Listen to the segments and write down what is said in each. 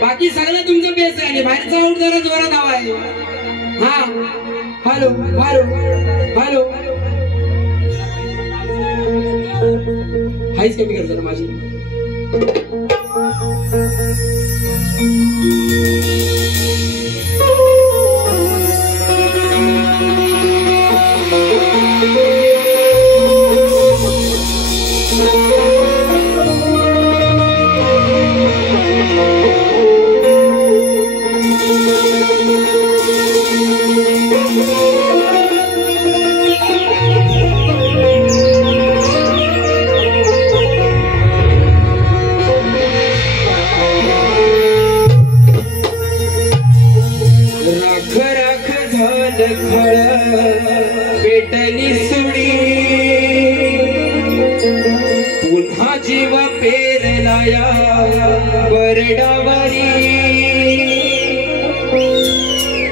बाकी सगळं तुमचं बेस आहे, बाहेरचा आउट जरा जोरात हवा आहे. हा हॅलो हॅलो हॅलो हाईच कमी कर जरा माझी. पेटली सुडी पुन्हा जीव पेरलाया बरडावरी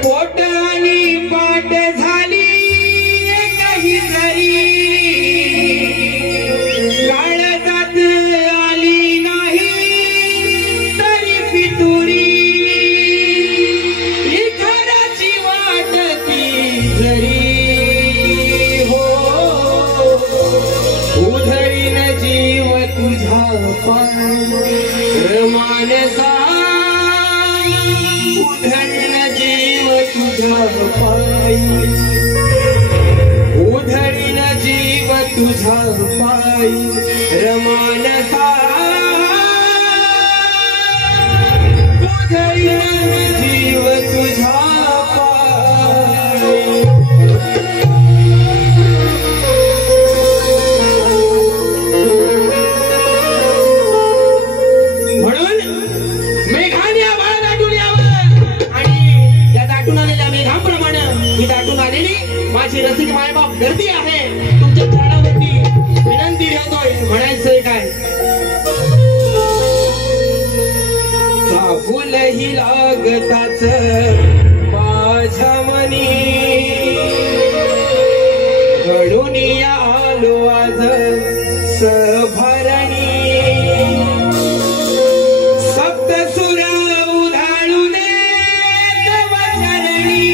पोट आणि पाट झाली काही जरी काळजात आली नाही तरी पितुरी घराची वाटती जरी हो उधळीन जीव तुझा मानसा उधळीन जीव तुझा पायी उधळीन जीव तुझा पायी रमानसा उधळीन जीव तुझा माझी रसिक मायबाप गर्दी आहे तुमच्या चरणावरती विनंती ठेवतोय म्हणायचंय काय चाहूलही लागताच माझ्या मनी घडून आलो आज सभरणी सप्तसुर उधाळून तव चरणी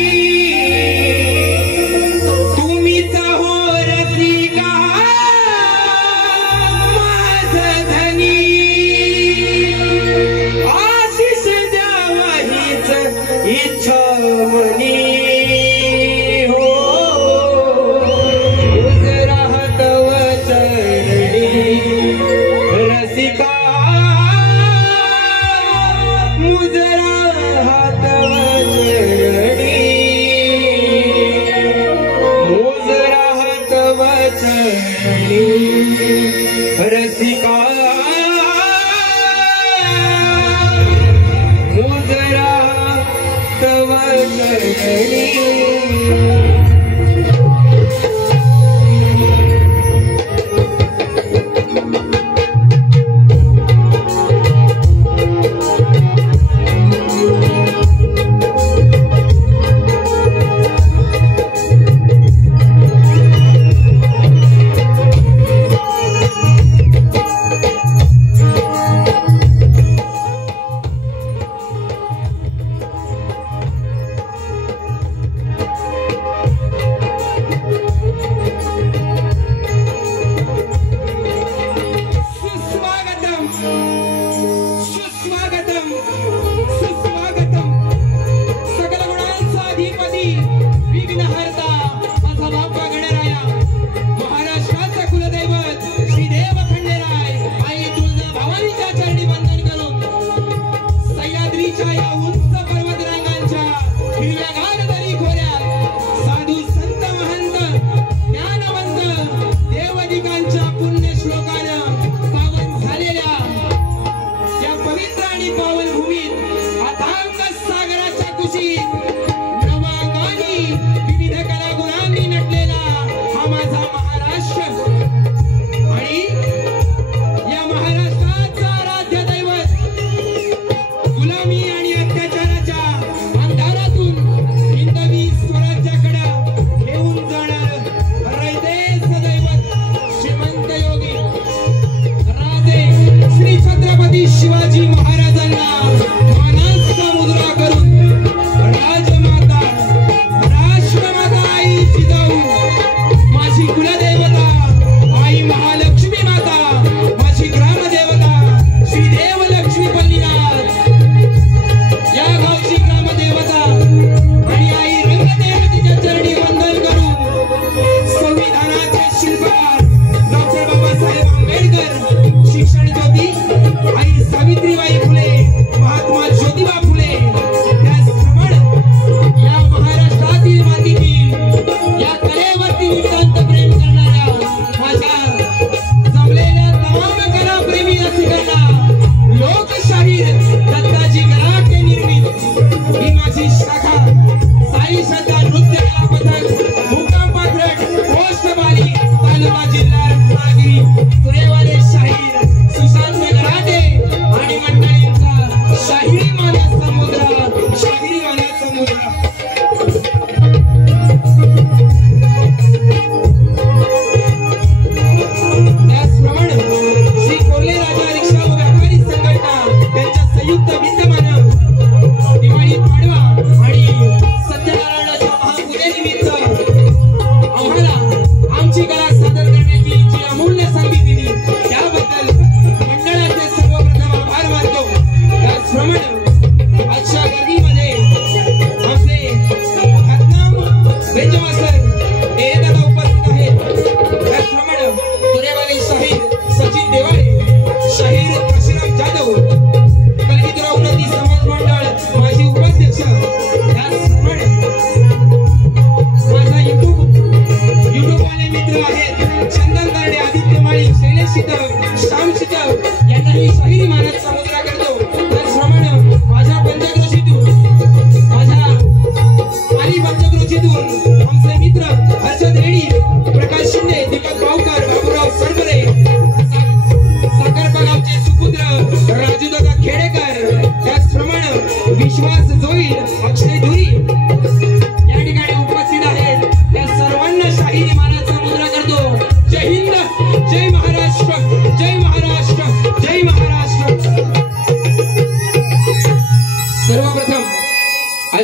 इच्छा मनी हो राहत वचरणी रसिका मुजरा हात वचरणी मुजरा हात वचरणी रसिका मुजरा शिवाजी महाराजांना मानाचा मुद्रा करून राजमाता राष्ट्रमाता आई जिजाऊ माझी कुलदेवता आई महालक्ष्मी माता माझी ग्रामदेवता श्रीदेव लक्ष्मी पल्लीनाथ या गावची ग्रामदेवता आणि आई रंगदेवतेच्या चरणी वंदन करून संविधानाचे शिल्पकार डॉक्टर बाबासाहेब आंबेडकर शिक्षण ज्योती आई सावित्रीबाई फुले महात्मा ज्योतिबा फुले त्याचप्रमाणे या महाराष्ट्रातील मातीतील या कलेवरती नितांत प्रेम करणाऱ्या माझ्या जमलेल्या तमाम कला प्रेमी रसिकांना लोकशाहीर दत्ताजी गराटे निर्मित ही माझी शाखा साई श्रद्धा नृत्य कला पथक मुक्काम पात्रट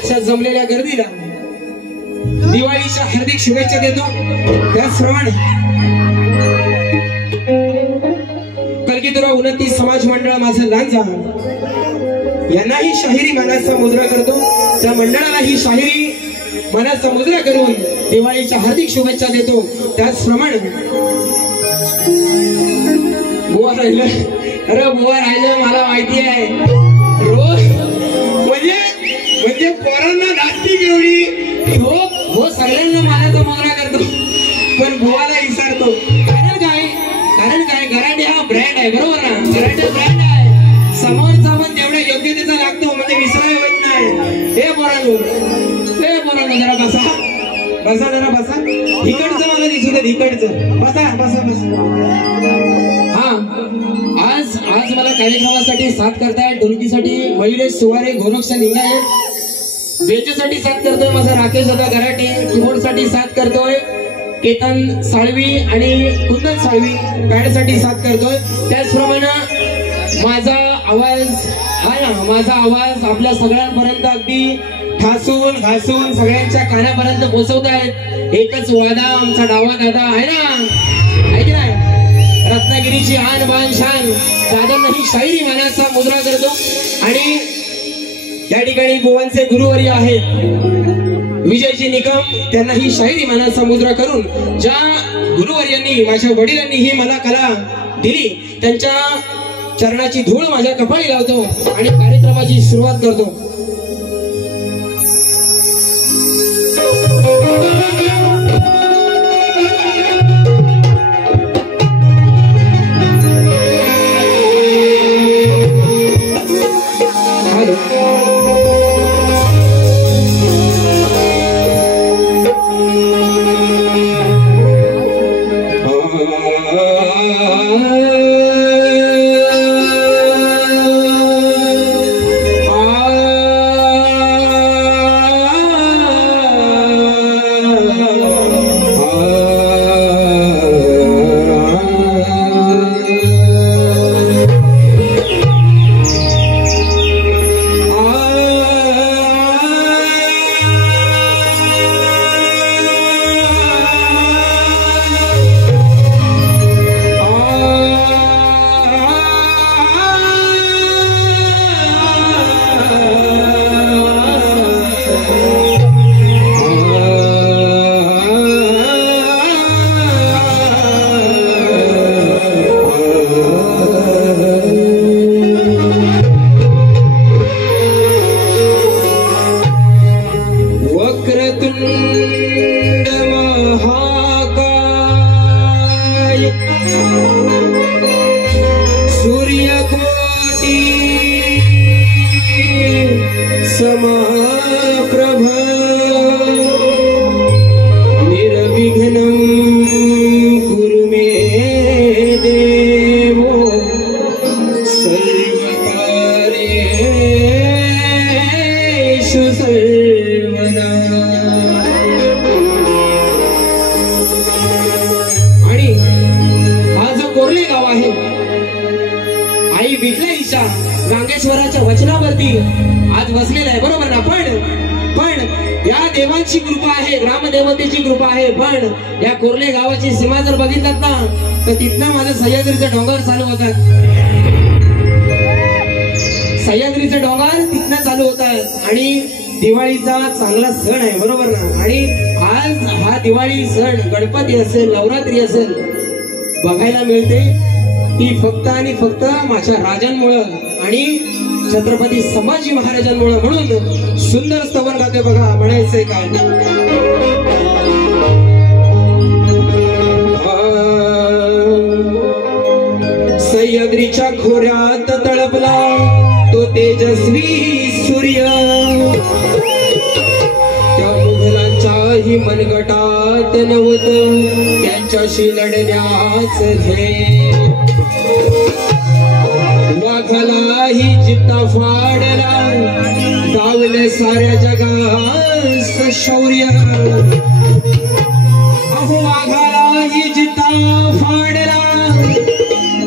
अशा जमलेल्या गर्दीला दिवाळीच्या हार्दिक शुभेच्छा देतो। त्याचप्रमाणे कलगीधरराव उन्नती समाज मंडळ माझं लांजा यांनाही शाहिरी मानाचा मुजरा करतो। त्या मंडळालाही शाहिरी मानाचा मुजरा करून दिवाळीच्या हार्दिक शुभेच्छा देतो। त्याचप्रमाणे बुवा राहिलं, अरे बुवा राहिलं मला माहिती आहे रोज म्हणजे पोरांना नास्तिक एवढी हो हो सगळ्यांना मानाचा मुजरा करतो पण बुवाला विसरतो। कारण काय गराडे हा ब्रँड आहे बरोबर ना, गराडे ब्रँड आहे, समोरचा पण तेवढ्या योग्यतेचा लागतो म्हणजे विसराय होत नाही। हे पोरांनो जरा बसा जरा बसा, इकडचं मला दिसू दे, इकडचं बसा बसा बसा। हा आज मला कार्यक्रमासाठी साथ करताय ढोलकीसाठी मयुरेश सुवारे, गोरक्ष लिंगायत, बेचेसाठी साथ करतोय माझा राकेश दादा गराटे, कीबोर्डसाठी साथ करतोय केतन साळवी आणि कुंदन साळवी, पॅडसाठी साथ करतोय। त्याचप्रमाणे माझा आवाज आपल्या सगळ्यांपर्यंत अगदी ठासून घासून सगळ्यांच्या कानापर्यंत पोहोचवतायत एकच वादा आमचा डावा दादा आहे ना, आहे की नाही? रत्नागिरीची आन बान शान दादांनाही शाहिरी मानाचा मुजरा करतो। आणि या ठिकाणी बुवांचे गुरुवर्य आहेत विजयजी निकम, त्यांनाही शाहिरी मानाचा मुजरा करून ज्या गुरुवर्यांनी माझ्या वडिलांनी ही मला कला दिली त्यांच्या चरणाची धूळ माझ्या कपाळी लावतो आणि कार्यक्रमाची सुरुवात करतो। रांगेश्वराच्या वचनावरती आज बसलेला आहे बरोबर ना। पण या देवांची कृपा आहे, ग्रामदेवतेची कृपा आहे। पण या कोर्ले गावाची सीमा जर बघितलात ना तर तिथनं माझं सह्याद्रीचे डोंगर चालू होतात, सह्याद्रीचे डोंगर तिथनं चालू होतात। आणि दिवाळीचा चांगला सण आहे बरोबर ना। आणि आज हा दिवाळी सण गणपती असेल नवरात्री असेल बघायला मिळते ती फक्त आणि फक्त माझ्या राजांमुळे आणि छत्रपती संभाजी महाराजांमुळे। म्हणून सुंदर स्तवन गाते बघा, म्हणायचंय काय सह्याद्रीच्या खोऱ्यात तळपला तो तेजस्वी सूर्य, त्या मुघलांच्याही मनगटात नव्हतं त्यांच्याशी लढण्याच ध्येय, वाघालाही जित्ता फाडला गावले साऱ्या जगास शौर्य, अहो वाघालाही जित्ता फाडला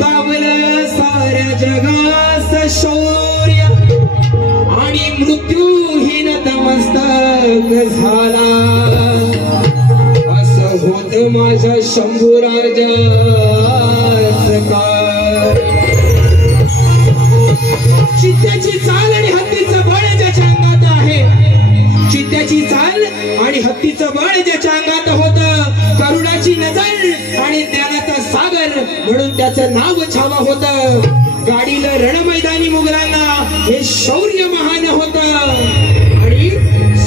गावले साऱ्या जगास शौर्य, आणि मृत्यूहीन तमस्त झाला असं होत माझ्या शंभूराजाच काय. चित्त्याची चाल आणि हत्तीचं बळ ज्याच्या अंगात आहे, चित्त्याची चाल आणि हत्तीचं बळ ज्याच्या अंगात होतं, करुणाची नजर आणि ज्ञानाचा सागर म्हणून त्याचं नाव छावा होतं. गाडीला रणमैदानी मुघलांना हे शौर्य महान होतं आणि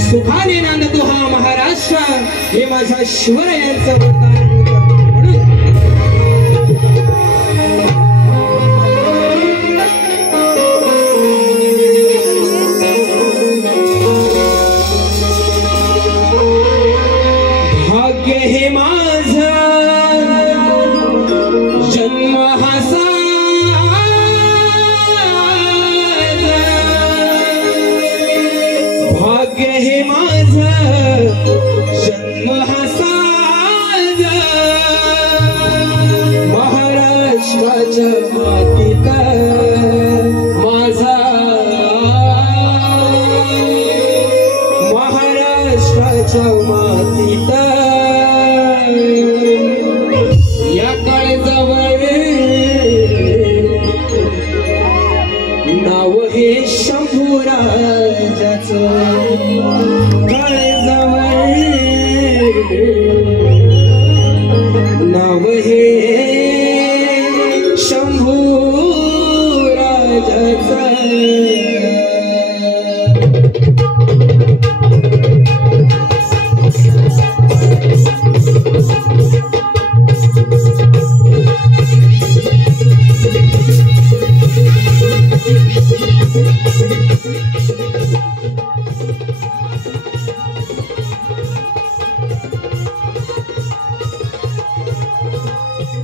सुखाने नांदतो हा महाराष्ट्र हे माझ्या शिवरायांचं वरदान होतं. भाग्य हे माझं जन्म हा भाग्य हे माझं जन्म हा साजा महाराष्ट्राच्या मातीत माझा महाराष्ट्राच्या मातीत या काळजावर नाव हे शंभूराजाचं काळजावर नाव हे शंभूराजाचं.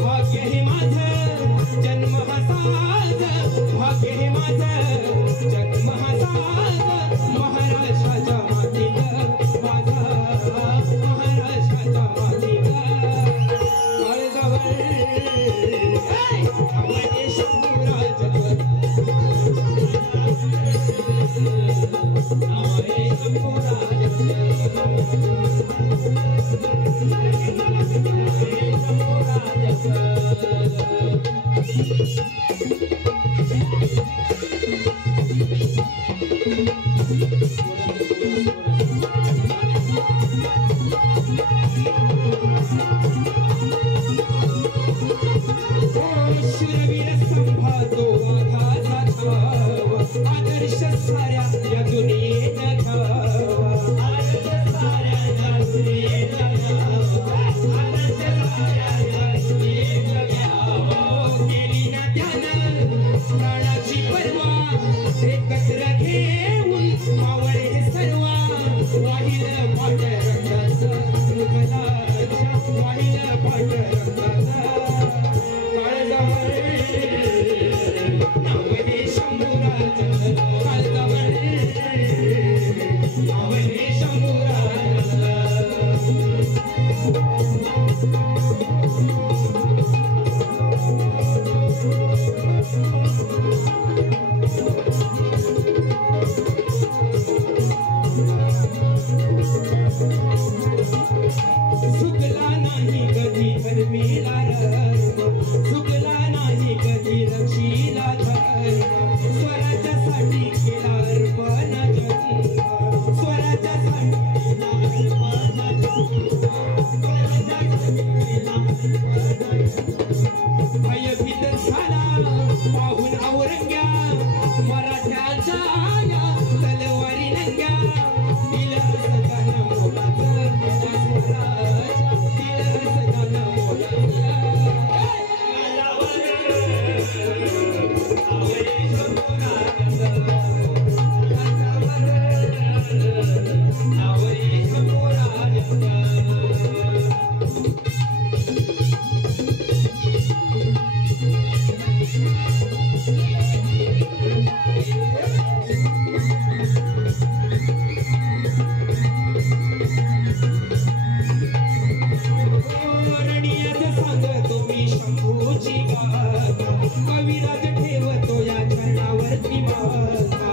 भाग्य हे माझं जन्म हा साज, भाग्य हे माझं जन्म हा साज महाराष्ट्राच्या मातीत माझा महाराष्ट्राच्या मातीत काळजावर नाव हे शंभूराजाचं नाव हे शंभूराजाचं. शूरवीर संभातो आघाचा ठाव आदर्श साऱ्या या दुनियेत ठावा आदर्श साऱ्या या दुनियेत ठावा आदर्श साऱ्या या दुनियेत ठावा. केली ना त्यानं प्राणाची पर्वा एकत्र घेऊन मावळे हे सर्वा वाहिलं पाट रक्ताचं मुघलाच्या वाहिलं पाट रक्ताचं काळजावर नाव हे शंभूराजाचं काळजावर नाव हे शंभूराजाचं. सुकला नाही कधी धर्मीला धर्म, सुकला नाही कधी रक्षीला धर्म, स्वराज्यासाठी केला अर्पण जन्म, स्वराज्यासाठी केला अर्पण जन्म, स्वराज्यासाठी केला अर्पण जन्म. भयभीत झाला पाहून औरंग्या मराठ्याच्या या तलवारी नंग्या दिलं सगळं मोलाचं स्वराज्या दिलं सगळं मोलाचं. कविराज ठेवतो या चरणावरती माता,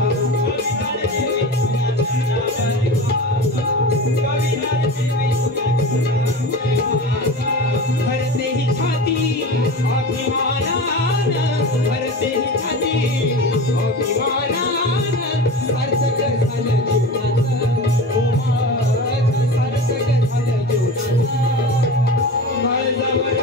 ही छाती अभिमानान भरते ही छाती अभिमानान सार्थक झालं जीवनाचं ओ माझं सार्थक झालं जीवनाचं माझ्यावर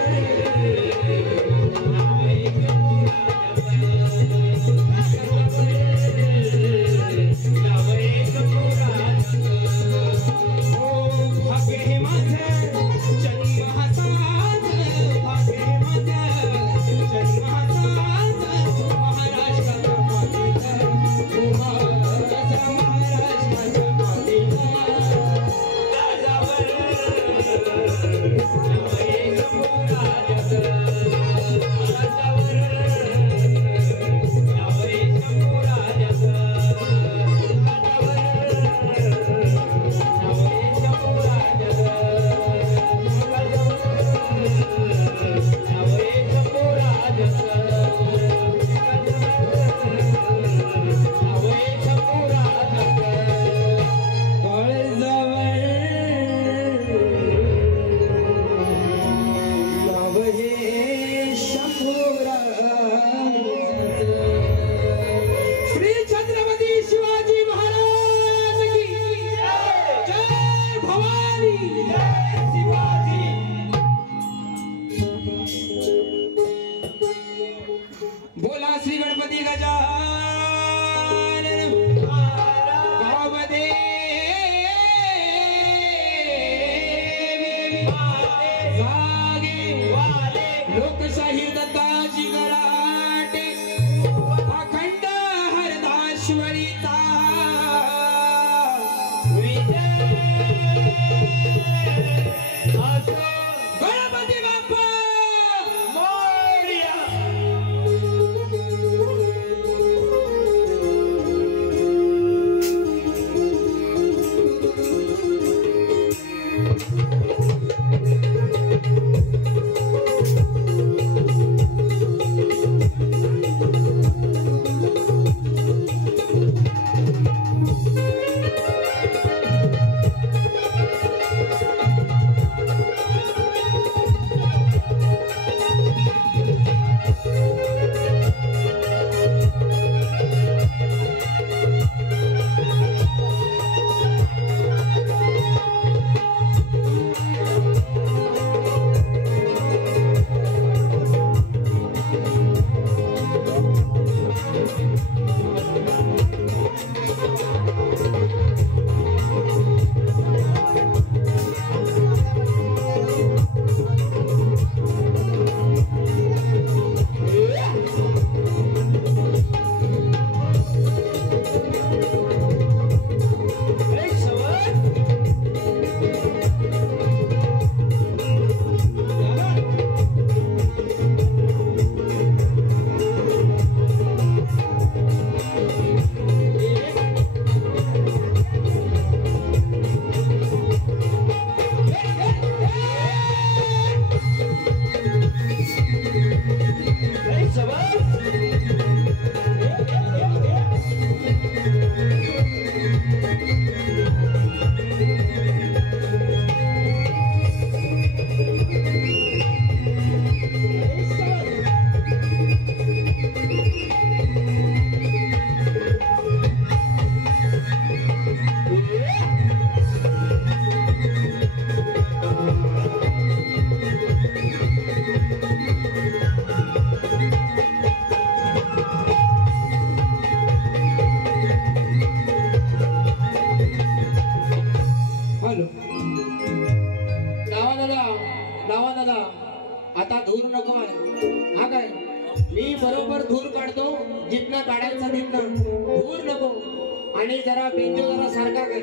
आणि जरा बेंजो जरा सारखा कर,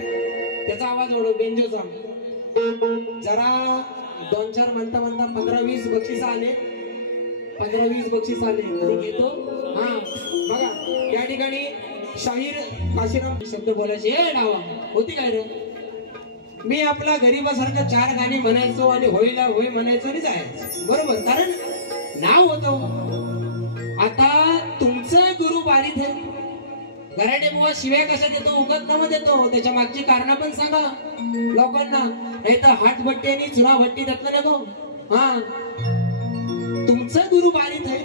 त्याचा आवाज ओढव बेंजोचा. जरा 2-4 म्हणता 15-20 बक्षीस आले, 15-20 बक्षीस आले ते घेतो. हा बघा या ठिकाणी शाहीर काशीराम शब्द बोलायचे. ए नावा होती काय रे, मी आपला गरीबासारखं 4 गाणी म्हणायचो आणि होईला होय म्हणायचो आणि जायचो बरोबर, कारण नाव होतो. आता तुमचं गुरु बारीत आहे, घराडे बुवा शिवाय कशा देतो, उगत नाव देतो, त्याच्या मागची कारण पण सांगा लोकांना, नाही तर हातभट्टी आणि चुना भट्टी त्यातलं नको. हा लेकरू बारीक आहे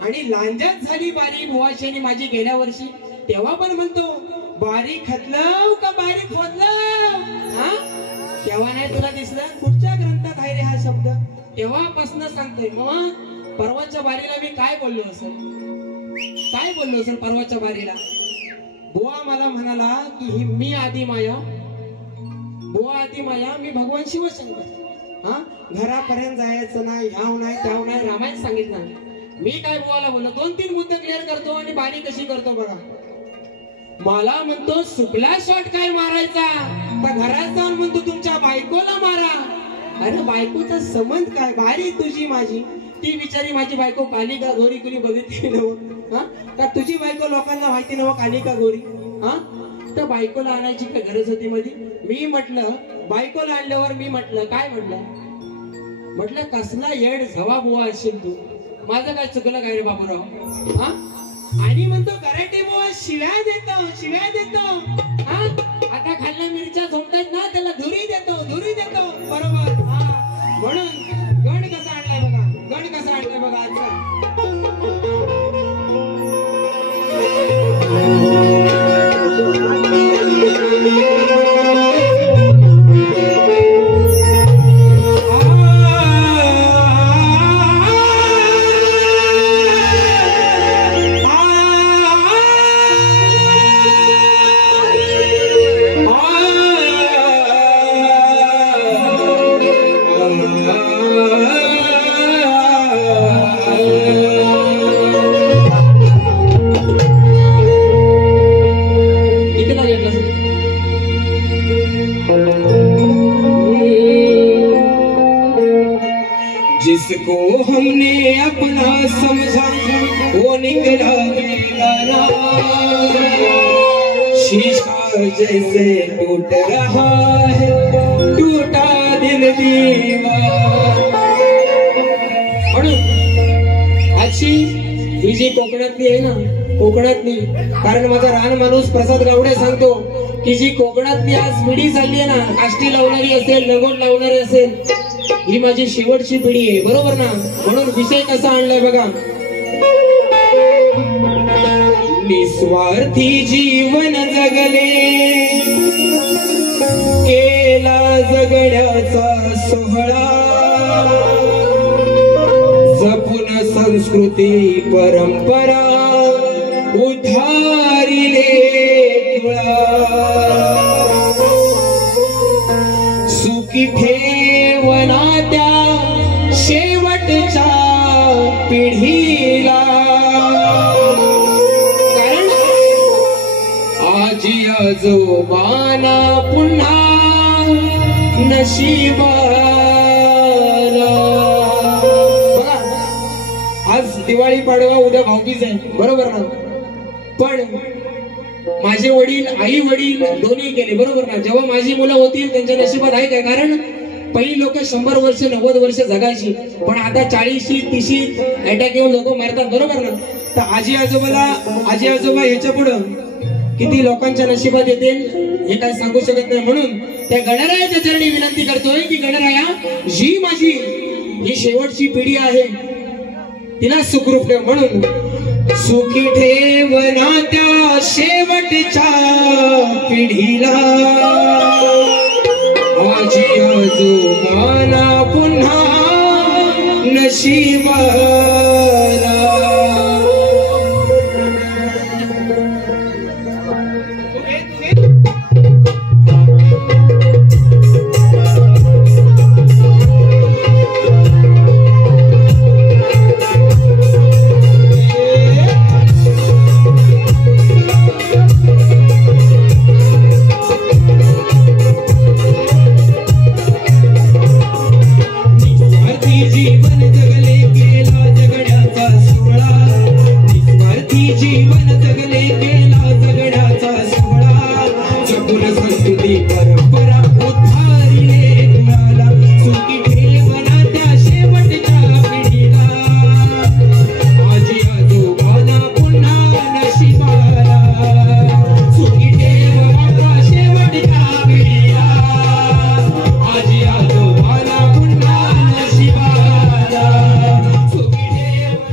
आणि लांजात झाली बारीक बुवाशेनी माझी गेल्या वर्षी, तेव्हा पण म्हणतो बारीक खतलव का बारीक फोडलव, हा तेव्हा नाही तुला दिसलं? कुठच्या ग्रंथात आहे रे हा शब्द? तेव्हापासून सांगतोय. मग परवाच्या बारीला मी काय बोललो असेल, काय बोललो असेल परवाच्या बारीला? बुवा मला म्हणाला की ही मी आदी माया, बुवा आदी माया, मी भगवान शिवशंकर. हा घरापर्यंत जायचं नाही, ह्याव नाही त्याव नाही, रामायण सांगितलं. मी काय बुवाला बोललो, 2-3 मुद्दे क्लिअर करतो आणि बारी कशी करतो बघा. मला म्हणतो सुकला शॉट काय मारायचा, तर घरात जाऊन म्हणतो तुमच्या बायकोला मारा. अरे बायकोचा संबंध काय? बारी तुझी माझी, ती बिचारी माझी बायको काली का गोरी कुणी बघितली नव्ह, हा का तुझी बायको लोकांना माहिती नव्ह काली का गोरी, हा तर बायकोला आणायची काय गरज होती मध्ये? मी म्हटलं बायकोला आणल्यावर मी म्हटलं काय म्हटलं कसला येड झवा बुवा असेल तू, माझं काय चुकलं काय रे बाबूराव, हा आणि म्हणतो कराटे बुवा शिव्या देतो, हा आता खाल्ल्या मिरच्या झोपतात ना त्याला धुरी देतो बरोबर. हा म्हणून गण कसा आणलाय बघा आजचा. जिसको हमने अपना समझा वो निकला बेगाना, शीशा जैसे टूट रहा है टूटा दिल दीवाना. म्हणून आजची ही जी कोकणातली आहे ना, कोकणातली, कारण माझा रान माणूस प्रसाद गावडे सांगतो की जी कोकणातली आज पिढी चालली आहे ना, काष्टी लावणारी असेल, लगोट लावणारी असेल, ही माझी शेवटची पिढी आहे बरोबर ना. म्हणून विषय कसा आणलाय बघा. निस्वार्थी जीवन जगले, केला जगण्याचा सोहळा, जपून संस्कृती परंपरा उधारिले तुळा, सुखी ठेवना त्या शेवटच्या पिढीला, कारण आजी आजोबांना पुन्हा नशिबाला. बघा आज दिवाळी पाडवा, उद्या भाऊबीज आहे बरोबर ना, पण माझे वडील आई वडील दोन्ही गेले बरोबर ना. जेव्हा माझी मुलं होतील त्यांच्या नशिबात आहे काय? कारण पहिली लोक 100 वर्ष 90 वर्ष जगायची, पण आता 40-30 अटॅक येऊन लोक मरतात बरोबर ना. तर आजी आजोबा याच्या पुढं किती लोकांच्या नशिबात येतील हे काय सांगू शकत नाही. म्हणून त्या गणरायाच्या चरणी विनंती करतोय की गणराया, जी माझी ही शेवटची पिढी आहे तिला सुखरूप ठेव. म्हणून सुखी ठेवना त्या शेवटच्या पिढीला, आजी आजोबांना पुन्हा नशिबाला. जीवन जगले केला जगण्याचा सोहळा, निस्वार्थी जीवन जगले केला जगण्याचा सोहळा, जपून संस्कृती परंपरा उद्धारिले तुळाला, सुखी ठेवना त्या शेवटच्या पिढीला, आजी आजोबांना पुन्हा नशिबाला, सुखी ठेवना त्या शेवटच्या पिढीला, आजी आजोबांना पुन्हा नशिबाला, सुखी ठेव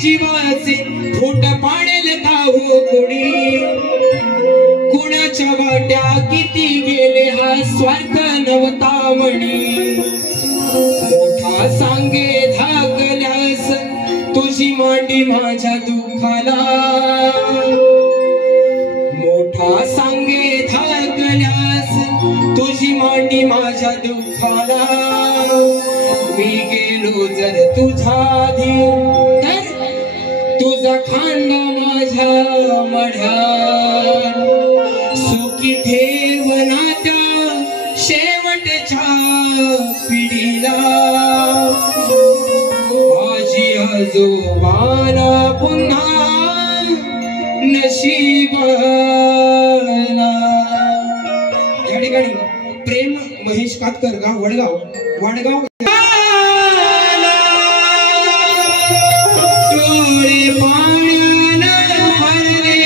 जीवाचे फुट पाडेल काहू कुणी कुणाच्या वाट्या किती गेले हा स्वार्थ नव्हता म्हणी मोठा सांगे धाकल्यास तुझी मांडी माझ्या दुःखाला मोठा सांगे धाकल्यास तुझी मांडी माझ्या दुःखाला मी गेलो जर तुझ्या धीर तर तुझा खांदा माझ्या मढ्यात सुखी ठेव नात्या शेवटच्या पिढीला आजी आजोबाला पुन्हा नशिबाला या ठिकाणी प्रेम महेश कातकर गाव वडगाव वडगाव डोळे पाण्यानं भरले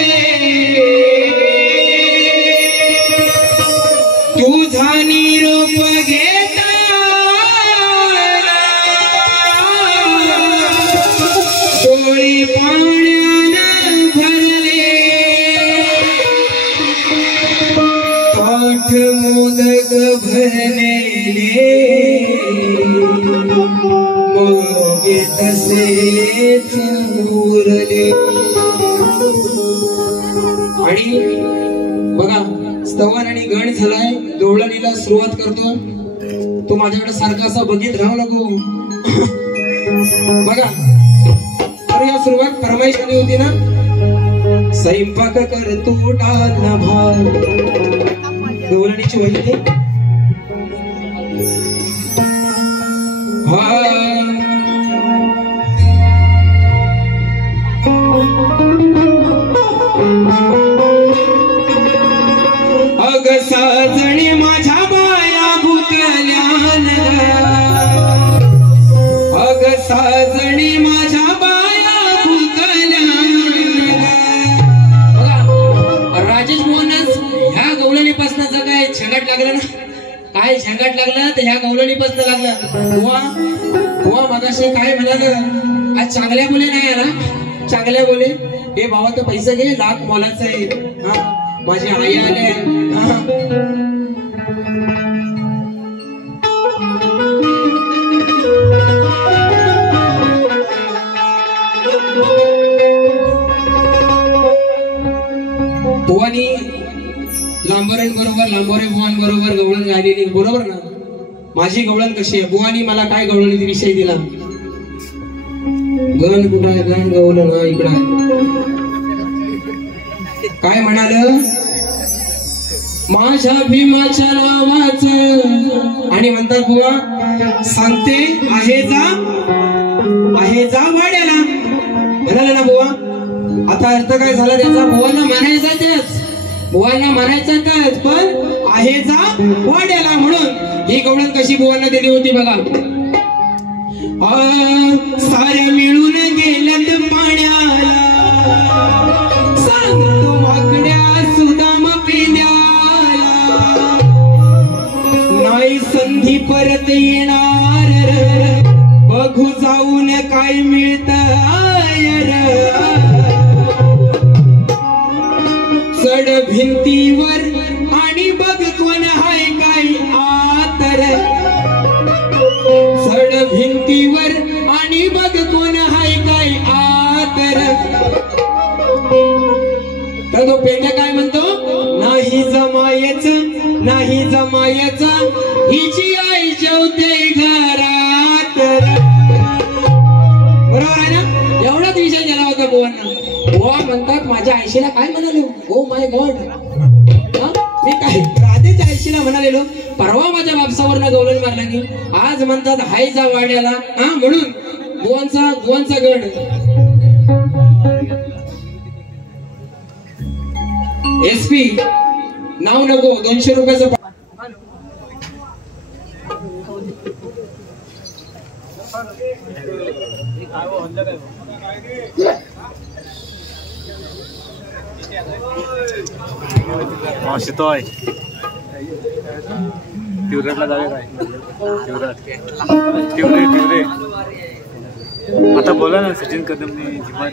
तुझा निरोप घेता डोळे पाण्यानं भरले ताठ मोदक भरलेले मग तसेच उरले आणि बघा स्तवन आणि गण झालाय गवळणीला सुरुवात करतो तो माझ्याकडे सारखा असा बघित राहू नको बघा करूया सुरुवात परमेशाने होती ना स्वयंपाक करतो डाळ भात गवळणीची वहिनी अग साजणी माझ्या बाया भुतल्यान अग साजणी माझ्या बाया भुतल्यान बघा राजेश मोहनच ह्या गवळणीपासून जर काय झंगाट लागला ना काय झंगाट लागला तर ह्या गवळणीपासून लागला बुवा बुवा मगाशी काय म्हणाल आज चांगल्या बोले नाही आला चांगल्या बोले हे बाबा तर पैसे घे लाख मोलाचं आहे हा माझी आई आले बुवानी लांबोरे बुवान बरोबर गवळण गायलेली बरोबर ना माझी गवळण कशी आहे बुवानी मला काय गवळणीचा विषय दिला गण कुठं आहे गण गवळण हा इकडं आहे काय म्हणाल माझ्या भीमाच्या नावाचं आणि म्हणतात बुवा सांगते आहे जा वाड्याला म्हणाले ना बुवा आता अर्थ काय झाला त्याचा बुवांना म्हणायचा त्याच पण आहे जा वाड्याला म्हणून ही गवळण कशी बुवांना दिली होती बघा साऱ्या मिळून गेल्यात पाण्याला सांगतो वाकड्या सुदाम पिल्याला नाही संधी परत येणार बघू जाऊन काय मिळत चढ भिंतीवर आणि बघ कोण हाय काय आतर चढ भिंतीवर आणि बघ कोण हाय काय आतर तर तो पेंड्या काय म्हणतो नाही जमायचं हिची आई जेवते घरात बरोबर आहे ना एवढाच विषय झाला होता बुवांना बुवा म्हणतात माझ्या आईशीला काय म्हणाले ओ माय गॉड मी काय राधेच्या आईशीला म्हणालेलो परवा माझ्या बापसावरनं गवळण मारला की आज म्हणतात हाय जा वाड्याला हा म्हणून बुवांचा गड एसपी नाव नको 200 रुपयाचं शितोय तिवरेला जावे काय तिवरे आता बोला ना सचिन कदमने जिमान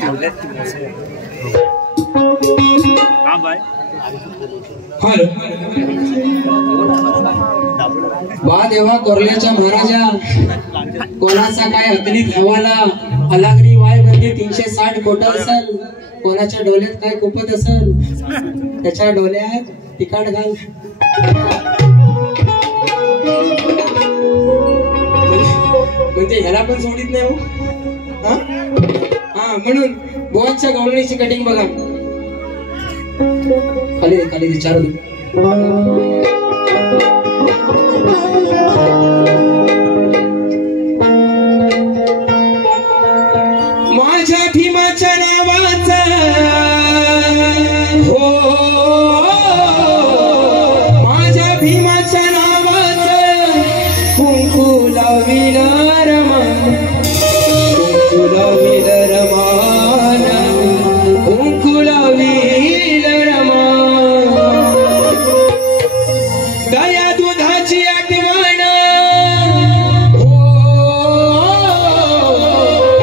ठेवल्यात काम आहे. हॅलो बा देवा कोरल्याच्या महाराजा कोणाचा काय अग्नीत हवाला अलागरी वाय म्हणजे 360 कोट असल. कोणाच्या डोल्यात काय कुपत असल त्याच्या डोल्यात तिकाट घाल. म्हणजे ह्याला पण सोडित नाही हो. हा म्हणून बोनच्या गवळणीची कटिंग बघा. खाली खाली विचारू माझ्या भीमाच्या नावाचा हो माझ्या भीमाच्या नावाचा कुंकू लाविल रमान कुंकू लाविल रमान कुंकू लाविल रमान. दया दुधाची आठवण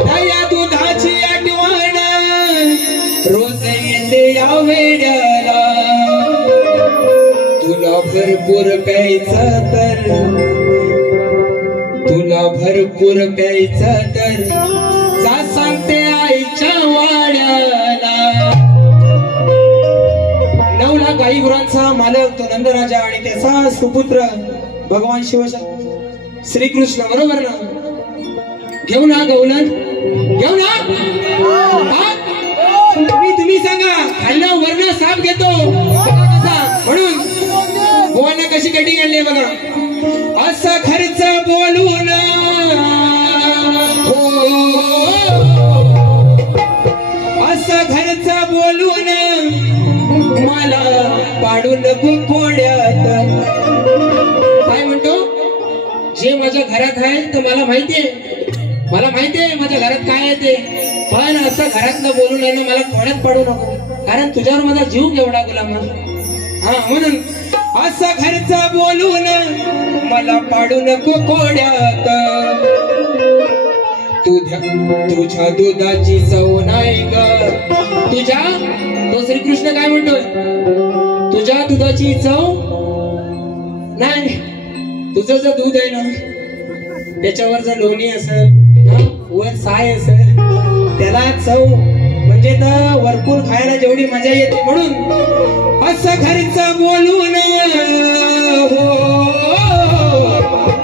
दया दुधाची आठवण रोज येते या वेळेला. तुला भरपूर प्यायचं तर तुला भरपूर प्यायचं तर जा सांगते आईच्या वाड्याला. 9 लाख गाई गुरांचा मालक तो नंदराजा आणि त्याचा सुपुत्र भगवान शिवशंकर श्रीकृष्ण बरोबर ना. घेऊ ना गवलन घेऊ ना. तुम्ही सांगा खाल्ला वर्ण साप घेतो म्हणून गोवांना कशी कटिंग आणली बघा. असा खर्च बोलून असा खर्च बोलून मला पाडून कोड्यात. काय म्हणतो जे माझ्या घरात आहे तर मला माहितीये माझ्या घरात काय आहे ते. पण असं घरात न बोलून मला कोड्यात पाडू नको कारण तुझ्यावर माझा जीव केवढा गुलाम. हा म्हणून असा खर्च बोलून मला पाडू नको कोड्यात. तुझ्या दुधाची चव नाही ग तुझ्या तो श्रीकृष्ण काय म्हणतोय तुझ्या दुधाची चव नाही. तुझं जर दूध आहे ना त्याच्यावर जर लोणी असेल वर साय असेल त्याला चव म्हणजे तर वरपूर खायला जेवढी मजा येते. म्हणून असं खर्च बोलून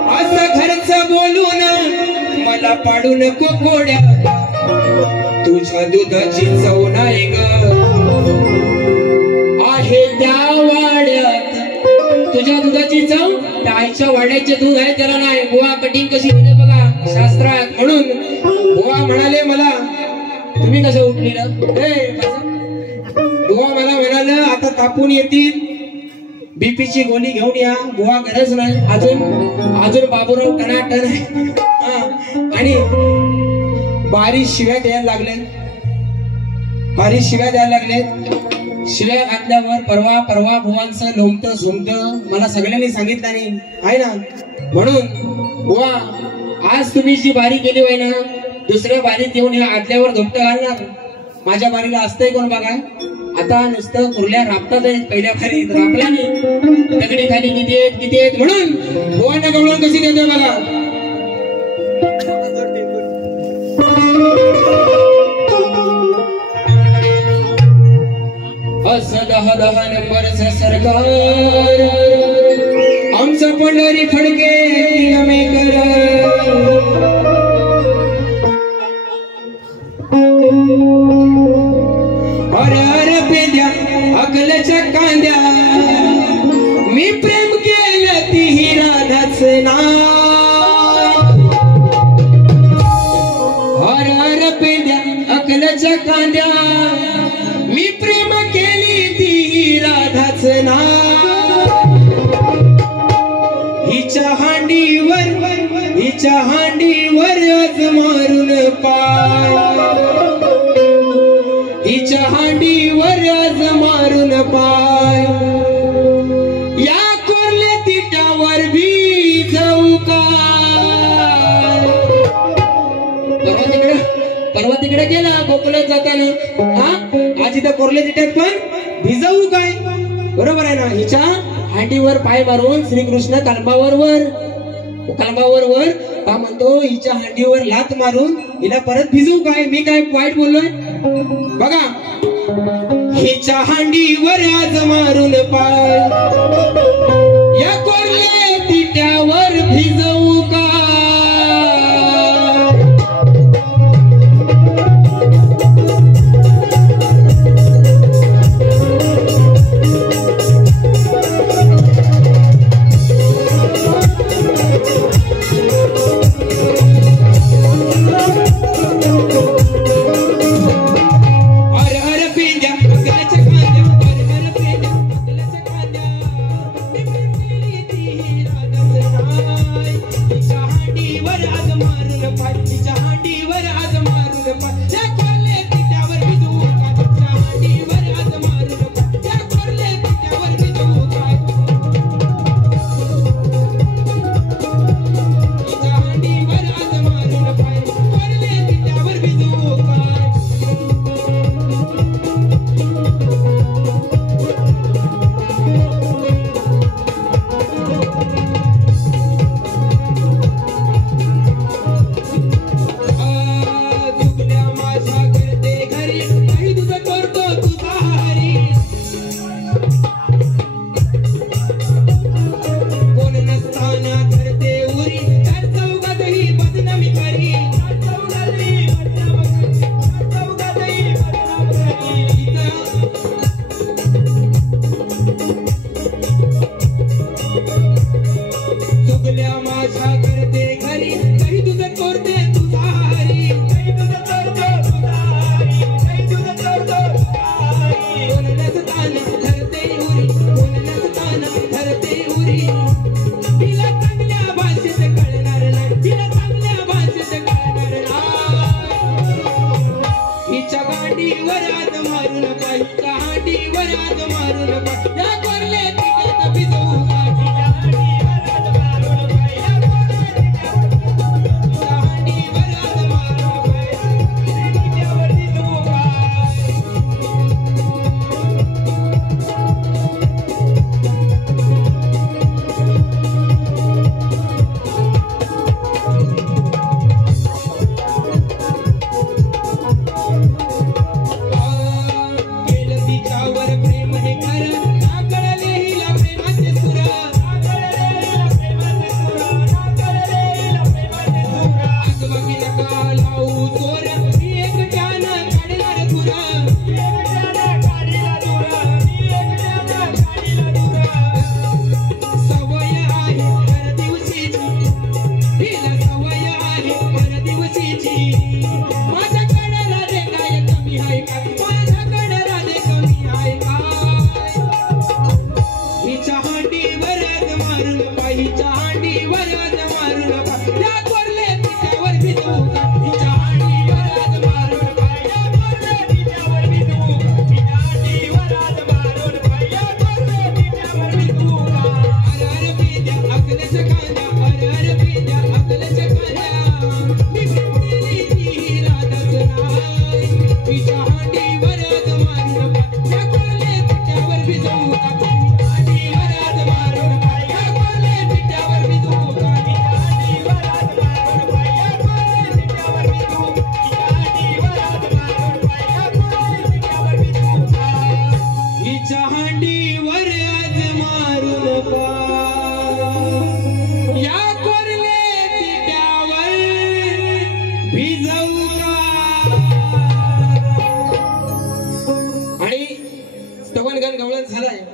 असं खर्च बोलून मला पाडू नको कोड्या. तुझ्या दुधाची चव नाही ग आहे त्या वाड्यात. तुझ्या दुधाची चव त्या आईच्या वाड्याचे दूध आहे त्याला नाही. बुवा कटिंग कशी केली बघा शास्त्रात. म्हणून बुवा म्हणाले मला तुम्ही कसं उठली ना बुवा मला म्हणाल आता तापून येतील बीपीची गोळी घेऊन या. बुवा गरज नाही अजून बाबूराव टनाटन आहे. आणि बारीक शिव्या द्यायला लागले. शिव्या घातल्यावर परवा बुवांचं लोमतं झोमतं मला सगळ्यांनी सांगितलं नाही आहे ना. म्हणून बुवा आज तुम्ही जी बारी केली होय ना दुसऱ्या बारीत येऊन या आदल्यावर झोमतं घालणार. माझ्या बारीला असतंय कोण बघा. आता नुसतं कुर्ल्या राबतात आहेत. पहिल्या बारीत राबला नाही दगडी खाली किती आहेत म्हणून बुवांना गवळण कशी देतोय बघा. असं 10 नंबरचं सरकार आमचं पंढरी फडके मेकर. अरे पेद्या अकलच्या कांद्या मी प्रेम केलं ती राधाच नाव. अरे पेद्या अकलच्या कांद्या मी प्रेम केली ती राधाच नाव. हिच्या हांडीवर आज मारून पाय. हिच्या हांडीवर आज मारून पाय. या कोरल्या तिट्यावर भी जाऊ काय. तिकडे गेला गोकुळात जाताना हा आज इथं कोरले तिट्यात पण भिजवू काय बरोबर आहे ना हिच्या हांडीवर पाय मारून श्रीकृष्ण कलमावर वर का म्हणतो हिच्या हांडीवर लात मारून हिला परत भिजवू काय मी काय वाईट बोललोय बघा हिच्या हांडीवर आज मारून पाय या कोरले तिट्यावर भिजवू का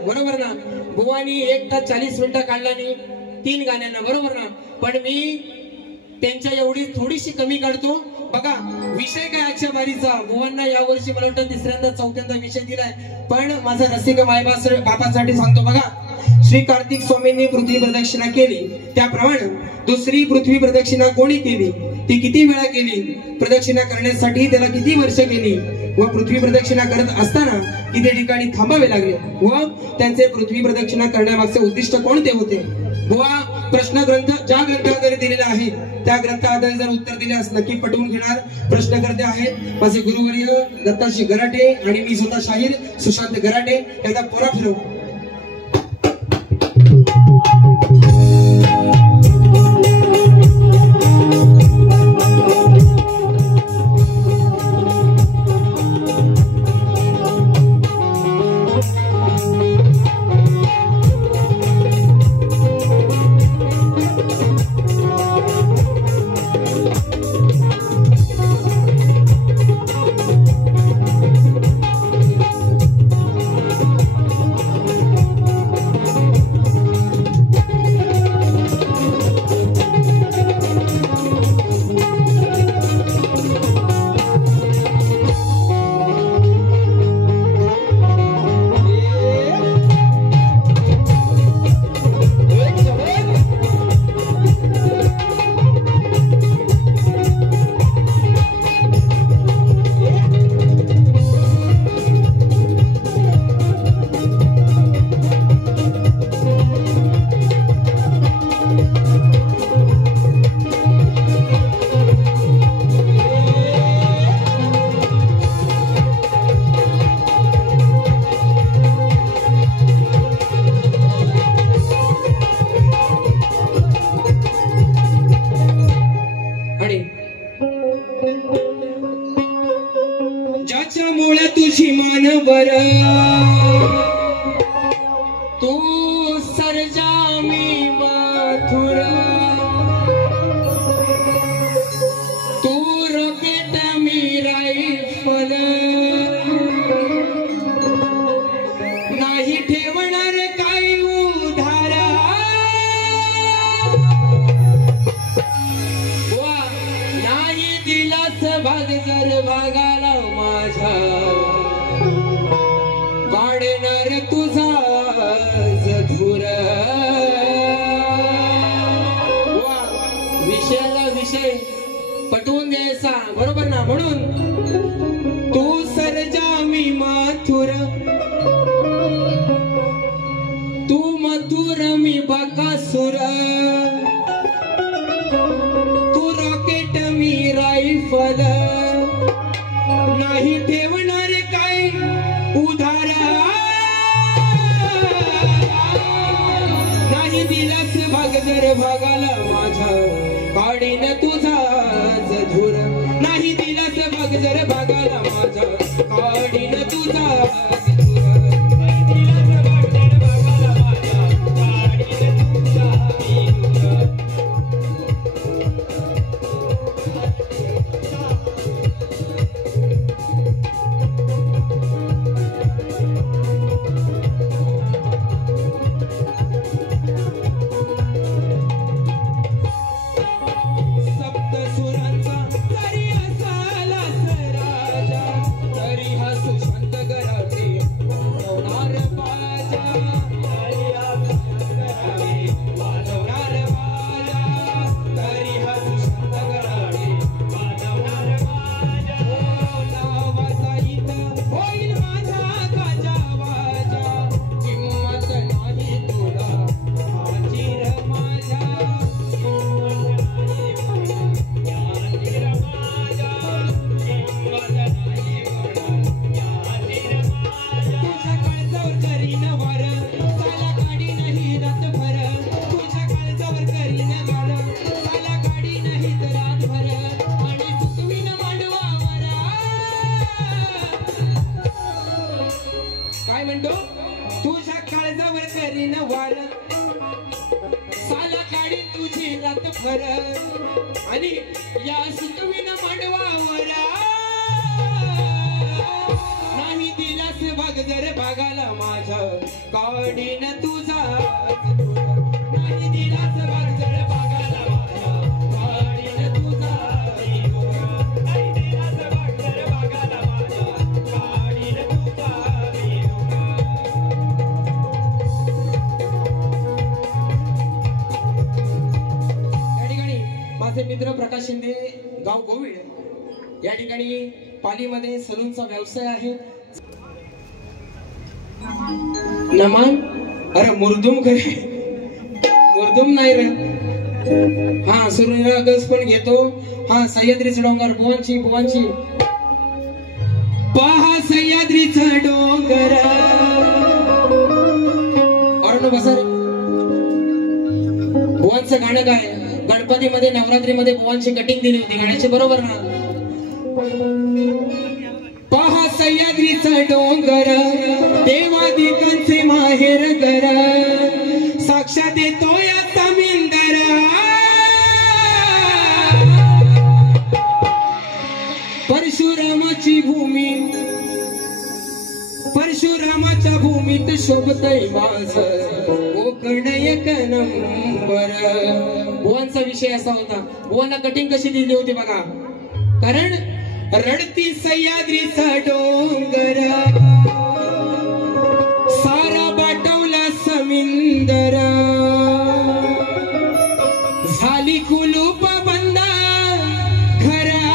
बरोबर ना बुवानी 1 तास 40 मिनिटं काढला नाही 3 गाण्यांना बरोबर ना पण मी त्यांच्या एवढी थोडीशी कमी काढतो बघा विषय काय आजच्या बारीचा बुवांना यावर्षी मला वाटतं तिसऱ्यांदा चौथ्यांदा विषय दिलाय पण माझा रसिक बापासाठी सांगतो बघा श्री कार्तिक स्वामींनी पृथ्वी प्रदक्षिणा केली त्याप्रमाणे दुसरी पृथ्वी प्रदक्षिणा कोणी केली ती किती वेळा केली प्रदक्षिणा करण्यासाठी त्याला किती वर्ष गेली व पृथ्वी प्रदक्षिणा करत असताना किती ठिकाणी थांबावे लागले व त्यांचे पृथ्वी प्रदक्षिणा करण्यामागचे उद्दिष्ट कोणते होते बुवा प्रश्न ग्रंथ ज्या ग्रंथाद्वारे दिलेला आहे त्या ग्रंथाद्वारे जर उत्तर दिल्यास नक्की पटवून घेणार प्रश्नकर्ते आहेत माझे गुरुवर्य दत्ताजी गराटे आणि मी स्वतः शाहीर सुशांत गराटे. एकदा पोरा फिरव. ज्याच्यामुळे तुझी मानवर तू सर्जा मी मथुर तू रॉकेट मी रायफल नाही ठेवणार काही उधारा नाही दिलास भाग जर भागाला माझा काढणार तुझा जधुर. विषयाला विषय पटवून द्यायचा बरोबर ना. म्हणून तू सर्जा मी मथुर तू मथुर मी बकासुर तू रॉकेट मी रायफल नाही ठेवणार काय उधारा नाही दिलास भाग जर भागाला माझा काढीन तुझा जधुर नाही दिलास भाग जर भागाला माझा काढीन तुझा काय म्हणतो तुझ्या काळजावर करीन वार साला काढी तुझी रात भर आणि या सुतवीन मांडवावर नाही दिलास भाग जर भागाला माझा काढीन तुझा नाही दिलास भाग जर भागाला माझा काढीन तुझा नाही दिलास भाग जर भागाला माझा काढीन तुझा. माझे मित्र प्रकाश शिंदे गाव गोविड या ठिकाणी पालीमध्ये सलूनचा व्यवसाय आहे. नमन अरे मुर्दुम करे मुर्दुम मुर्दुम नाही रे. हा सुरेंद्र गर्ल्स पण घेतो. हा सह्याद्रीचा डोंगर बुवांची बुवांची पहा सह्याद्रीचा डोंगर और बसा रे. बुवांचं गाणं काय गणपतीमध्ये नवरात्रीमध्ये बुवांची कटिंग दिली होती गाण्याची बरोबर ना. पहा सह्याद्रीचा डोंगर देवादिकांचे माहेर घर साक्षात येतो या तमिंदर. परशुरामाची भूमी परशुरामाच्या भूमीत शोभतय माझ कोकण एक नंबर. बुवांचा विषय असा होता. बुवांना कटिंग कशी दिली होती बघा. कारण रडती सह्याद्रीचा डोंगर सारा बाटवला समिंदर झाली कुलूप बंद घरा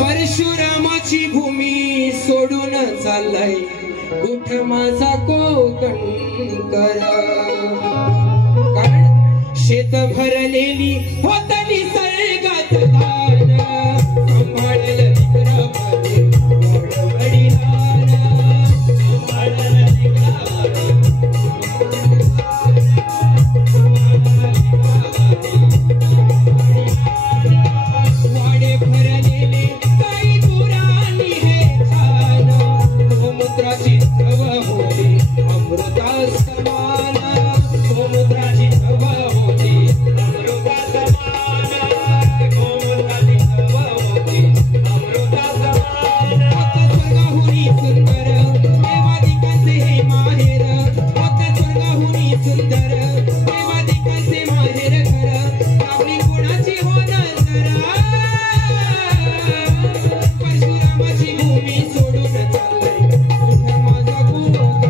परशुरामाची भूमी सोडून चाललाय कुठ माझा कोकण कर. कारण शेत भरलेली होतली सर्गात दान सांभाळलं लेकरामध्ये वडिलांना सांभाळलं लेकरामध्ये वाडे भरलेले काही गुरांनी हे छान गोमूत्राची चव होती अमृता समान गोमूत्राची चव होती अमृता समान गोमूत्राची चव होती अमृता समान. आता स्वर्गाहुनी सुंदर देवादिकांचे हे माहेर आता स्वर्गाहुनी सुंदर देवादिकांचे माहेर घर आपली गुणाची होणार जरा परशुरामाची भूमी सोडून चाललंय कुठं माझा कोकण.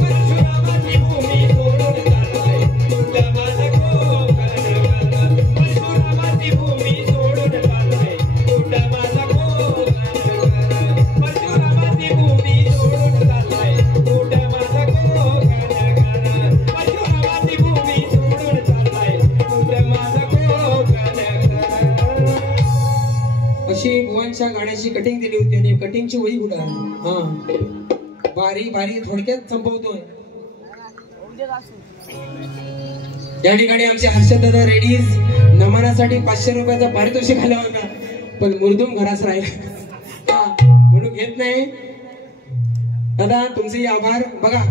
परशुरामाची भूमी सोडून चाललंय कुठं माझा कोकण. परशुरामाची भूमी सोडून चाललंय कुठं माझा कोकण. परशुरामाची भूमी सोडून चाललंय कुठं माझा कोकण. परशुरामाची भूमी सोडून चाललंय कुठं माझा कोकण. अशी बुवांच्या गाण्याची कटिंग दिली होती आणि कटिंगची वही कुठं आहे. हा बारी बारी थोडक्यात संपवतोय. या ठिकाणी आमचे हर्षदादा रेडीज नमनासाठी 500 रुपयाचा पारितोषिक आला होता पण मुर्दुम घराच राहिला. हा म्हणून घेत नाही. दादा तुमचे आभार. बघा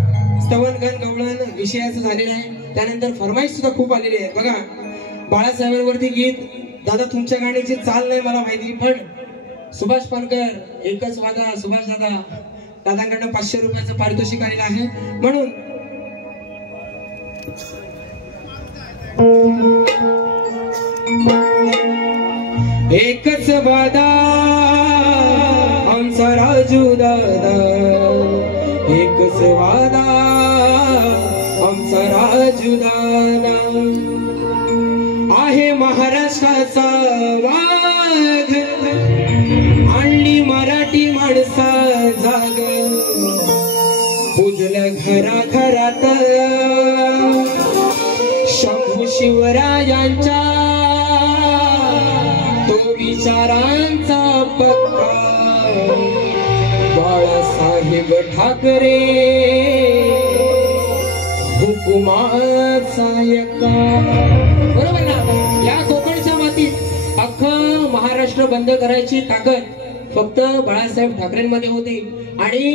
स्तवन गण गवळण विषयाचं झालेलं आहे. त्यानंतर फरमाईश सुद्धा खूप आलेली आहे. बघा बाळासाहेबांवरती गीत. दादा तुमच्या गाण्याची चाल नाही मला माहिती पण सुभाष पानकर एकच वादा सुभाष दादा दादांकडनं 500 रुपयाचं पारितोषिक आलेलं आहे. म्हणून एकच वादा आमचा राजू दादा एकच वादा आमचा राजू दादा आहे महाराष्ट्राचा वाघ आणली मराठी माणसा जाग पूजलं घरा घरात शंभू शिवरायांच्या तो विचारांचा पक्का बाळासाहेब ठाकरे हुकुमाचा यक्का. बरोबर ना. या कोकणच्या मातीत अख्खं महाराष्ट्र बंद करायची ताकद फक्त बाळासाहेब ठाकरेंमध्ये होती आणि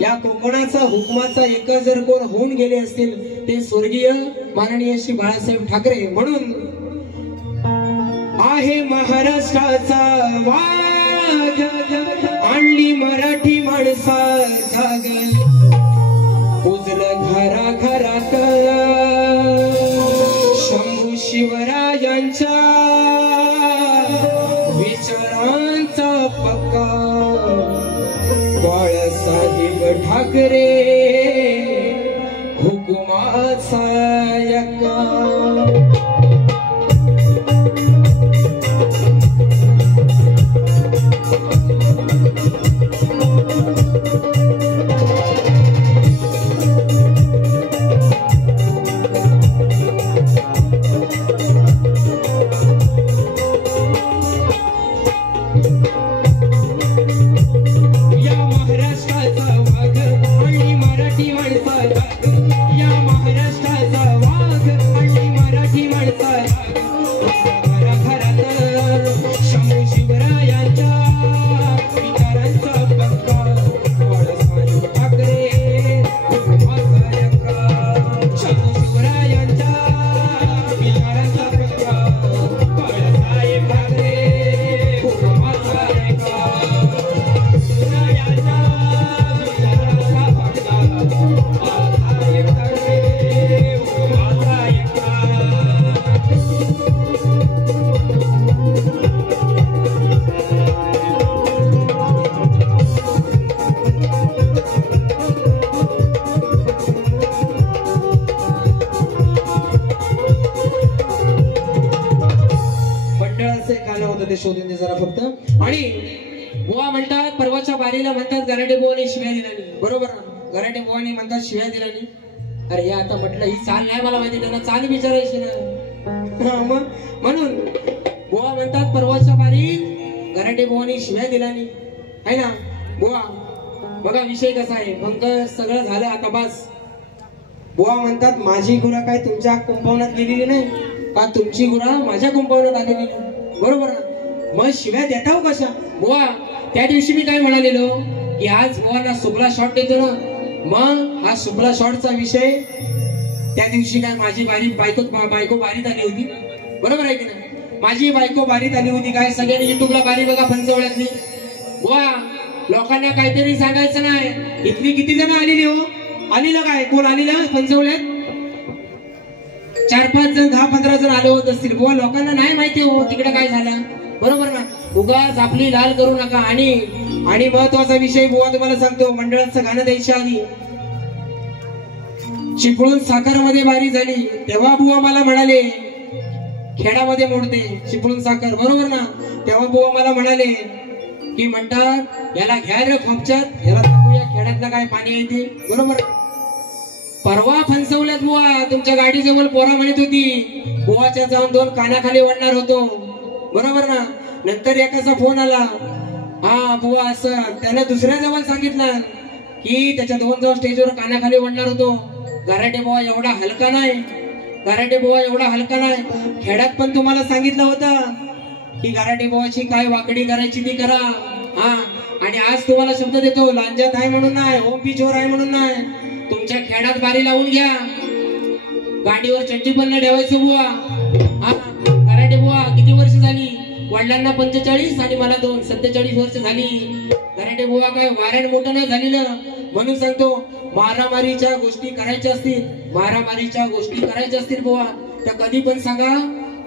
या कोकणाचा हुकुमाचा एक जर कोण होऊन गेले असतील ते स्वर्गीय माननीय श्री बाळासाहेब ठाकरे. म्हणून आहे महाराष्ट्राचा वाघ आणली मराठी माणसा जाग पुजलं घरा घरात शंभू शिवरायांच्या विचारांचा पक्का बाळासाहेब ठाकरे हुकुमाचा यक्का. बुवा म्हणतात परवाच्या बारीला म्हणतात गराटे बुवाने शिव्या दिल्या नाही, बरोबर ना? गराटे बुवाने म्हणतात शिव्या दिल्या नाही. अरे हे आता म्हटलं ही चाल नाही मला माहिती, त्यांना चाल विचारायची ना. मग म्हणून बुवा म्हणतात परवाच्या बारीत गराटे बुवाने शिव्या दिल्या नाही, आहे ना बुवा? बघा विषय कसा आहे, मग सगळं झालं आता बस. बुवा म्हणतात माझी गुरा काय तुमच्या कुंपवनात गेलेली नाही का, तुमची गुरा माझ्या कुंपवनात आलेली नाही, बरोबर ना? मग शिव्या देता हो कशा बुवा? त्या दिवशी मी काय म्हणालेलो की आज बुवाला सुपला शॉट देतो ना, मग हा सुपला शॉटचा विषय त्या दिवशी काय माझी बायको बारीत आली होती, बरोबर आहे की नाही? माझी बायको बारीत आली होती, काय सगळ्यांनी युट्यूबला बारी बघा पंचवळ्यातली. बुवा लोकांना काहीतरी सांगायचं नाही, इथली किती जण आलेली हो? आलेलं काय कोण आलेलं पंचवळ्यात? 4-5 जण 10-15 जण आले होत असतील. बुवा लोकांना नाही माहिती हो तिकडे काय झालं, बरोबर ना? उगाच आपली लाल करू नका. आणि महत्वाचा विषय बुवा तुम्हाला सांगतो, मंडळाचं गाणं द्यायच्या आधी चिपळूण साखर मध्ये बारी झाली तेव्हा बुवा मला म्हणाले खेडामध्ये मोडते चिपळूण साखर, बरोबर ना? तेव्हा बुवा मला म्हणाले की म्हणतात याला घ्या रे खोपच्यात, याला दाखवूया खेड्यातलं काय पाणी येते, बरोबर? परवा फणसवल्यात बुवा तुमच्या गाडीजवळ पोरा म्हणत होती बुवाच्या जाऊन 2 कानाखाली ओढणार होतो, बरोबर ना? नंतर एकाचा फोन आला, हा बुवा असं त्यानं दुसऱ्या जवळ सांगितलं की त्याच्या 2 जाऊन स्टेजवर कानाखाली ओढणार होतो. गराटे बुवा एवढा हलका नाही, गराटे बुवा एवढा हलका नाही. खेड्यात पण तुम्हाला सांगितलं होतं की गराटे बुवाची काय वाकडी करायची ती करा. हा आणि आज तुम्हाला शब्द देतो, लांजात आहे म्हणून नाही, होम पिचवर आहे म्हणून नाही, तुमच्या खेड्यात बारी लावून घ्या. गाडीवर चड्डी पण नाही ठेवायचं बुवा. हा गराटे बुवा किती वर्ष झाली? वडिलांना 45 आणि मला 47 वर्ष झाली. गराटे बुवा काय वाऱ्यान मोठं नाही झालेलं. म्हणून सांगतो मारामारीच्या गोष्टी करायच्या असतील, मारामारीच्या गोष्टी करायच्या असतील बुवा तर कधी पण सांगा.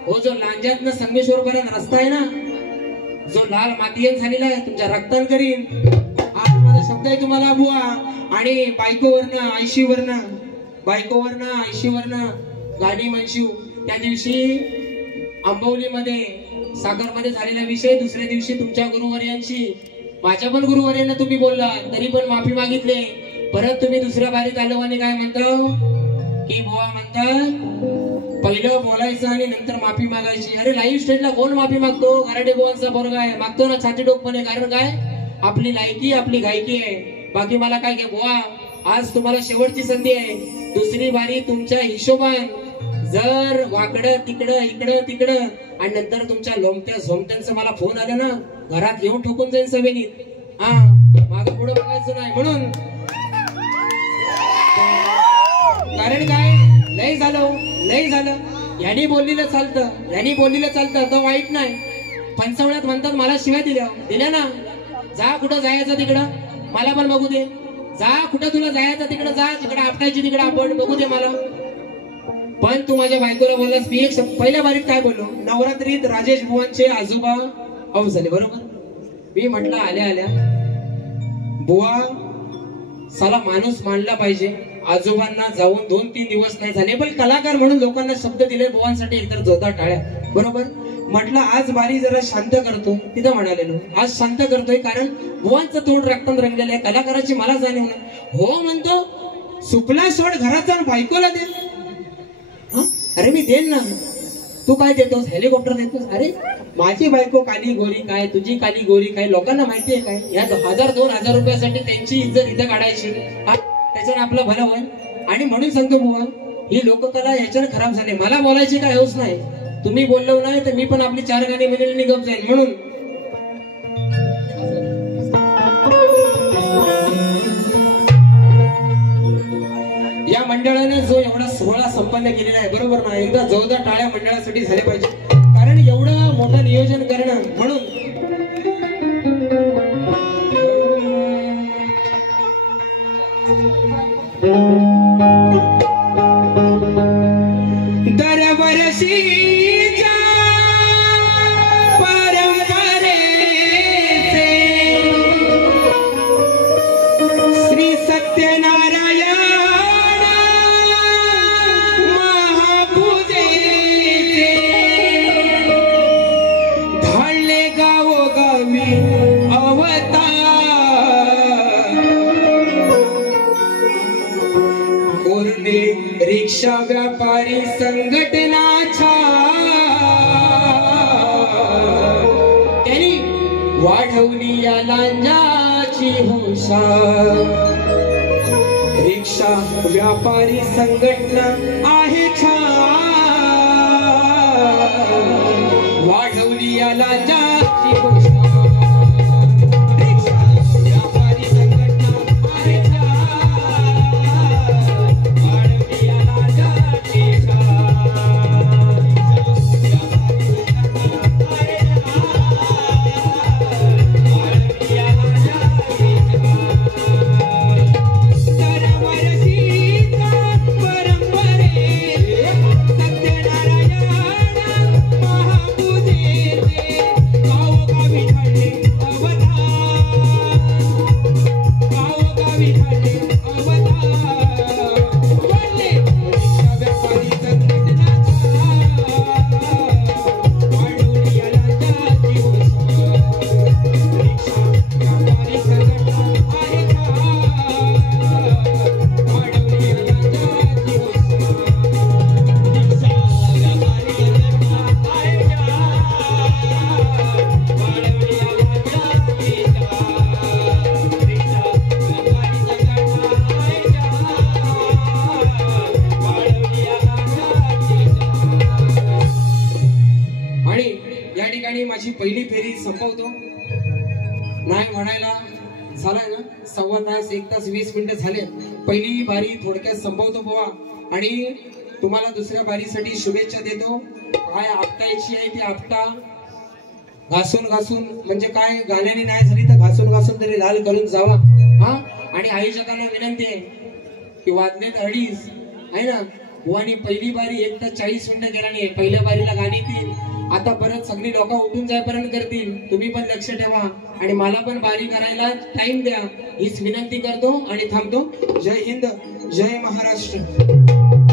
हो जो लांजातनं संगमेश्वर पर्यंत रस्ता आहे ना, जो लाल मातीयन झालेला आहे तुमच्या रक्तान करीन, आज माझा शब्द आहे तुम्हाला बुवा. आणि बायकोवरनं आयशीवरनं गाडी म्हणशीव त्या दिवशी आंबवलीमध्ये सागरमध्ये झालेला विषय, दुसऱ्या दिवशी तुमच्या गुरुवर्यांशी माझ्या पण गुरुवर्यांना तुम्ही बोलला तरी पण माफी मागितले. परत तुम्ही दुसऱ्या बारीत आलो आणि काय म्हणता की बुवा म्हणतात पहिलं बोलायचं आणि नंतर माफी मागायची. अरे लाईव्ह स्टेजला कोण माफी मागतो? गराटे बुवांचा पोरगा आहे मागतो ना छाती डोकपणे, कारण काय आपली लायकी आपली गायकी आहे. बाकी मला काय घ्या बुवा, आज तुम्हाला शेवटची संधी आहे. दुसरी बारी तुमच्या हिशोबान, जर वाकडं तिकडं इकडं तिकडं आणि नंतर तुमच्या लोमत्या झोमत्यांचं मला फोन आला ना, घरात येऊन ठोकून जाईन सभेनीत. हा मागं पुढे बघायचं नाही. म्हणून कारण काय लय झालं यांनी बोललेलं चालतं तर वाईट नाही. पंचवळ्यात म्हणतात मला शिव्या दिल्या ना, जा कुठं जायचं तिकडं मला पण बघू दे, जा कुठं तुला जायचं तिकडं जा, तिकडं आपटायची तिकडं आपण बघू दे मला. पण तू माझ्या बायकोला बोललास, मी एक पहिल्या बारीत काय बोललो, नवरात्रीत राजेश बुवांचे आजोबा ऑफ झाले, बरोबर? मी म्हटलं आल्या बुवा साला माणूस मानला पाहिजे. आजोबांना जाऊन 2-3 दिवस नाही झाले, पण कलाकार म्हणून लोकांना शब्द दिले बुवांसाठी एकतर जोरदार टाळ्या, बरोबर? म्हटलं आज बारी जरा शांत करतो, तिथं म्हणालेलो आज शांत करतोय कारण बुवांचं तोंड रक्तान रंगलेलं आहे. कलाकाराची मला जाणीव नाही. हो म्हणतो सुपला सोड घरात जाऊन बायकोला दे. अरे मी देन ना, तू काय देतोस? हेलिकॉप्टर देतोस? अरे माझी बायको काली गोरी काय, तुझी काली गोरी काय, लोकांना माहितीये काय? या 1000-2000 रुपयासाठी त्यांची इज्जत इथं काढायची, त्याच्यानं आपलं भलं होईल. आणि म्हणून सांगतो बुवा ही लोककला याच्यानं खराब झाली. मला बोलायची काय हौस नाही, तुम्ही बोललो नाही तर मी पण आपली 4 गाणी म्हणून निघत जाईल. म्हणून या मंडळाने जो एवढा सोहळा संपन्न केलेला आहे, बरोबर ना? एकदा जोरदार टाळ्या मंडळासाठी झाले पाहिजे, कारण एवढं मोठं नियोजन करणं. म्हणून दरवर्षीच्या परंपरेचे श्री सत्यनारायण महापूजेचे धाडले गावोगावी अवतार वाढवली या लांजाची हुशार रिक्षा व्यापारी संघटना आहे छान वाढवली या लांजाची हुशार रिक्षा व्यापारी संघटना आहे छान वाढवली या लांजाची माझी पहिली फेरी संपवतो नाही म्हणायला झालाय ना 1.25 तास 1 तास 20 मिनिटं झाले पहिली बारी थोडक्यात संपवतो बुवा आणि तुम्हाला दुसऱ्या बारीसाठी शुभेच्छा देतो काय आपटायची आहे ती आपटा घासून घासून म्हणजे काय गाण्याने नाही झाली तर घासून घासून तरी लाल करून जावा हा आणि आयोजकांना विनंती आहे की वाजलेत 2:30 आहे ना बुवानी पहिली बारी 1 तास 40 मिनिटं केला नाही पहिल्या बारीला गाणी ती आता परत सगळी लोक उठून जाईपर्यंत करतील तुम्ही पण लक्ष ठेवा आणि मला पण बारी करायला टाइम द्या हीच विनंती करतो आणि थांबतो जय हिंद जय महाराष्ट्र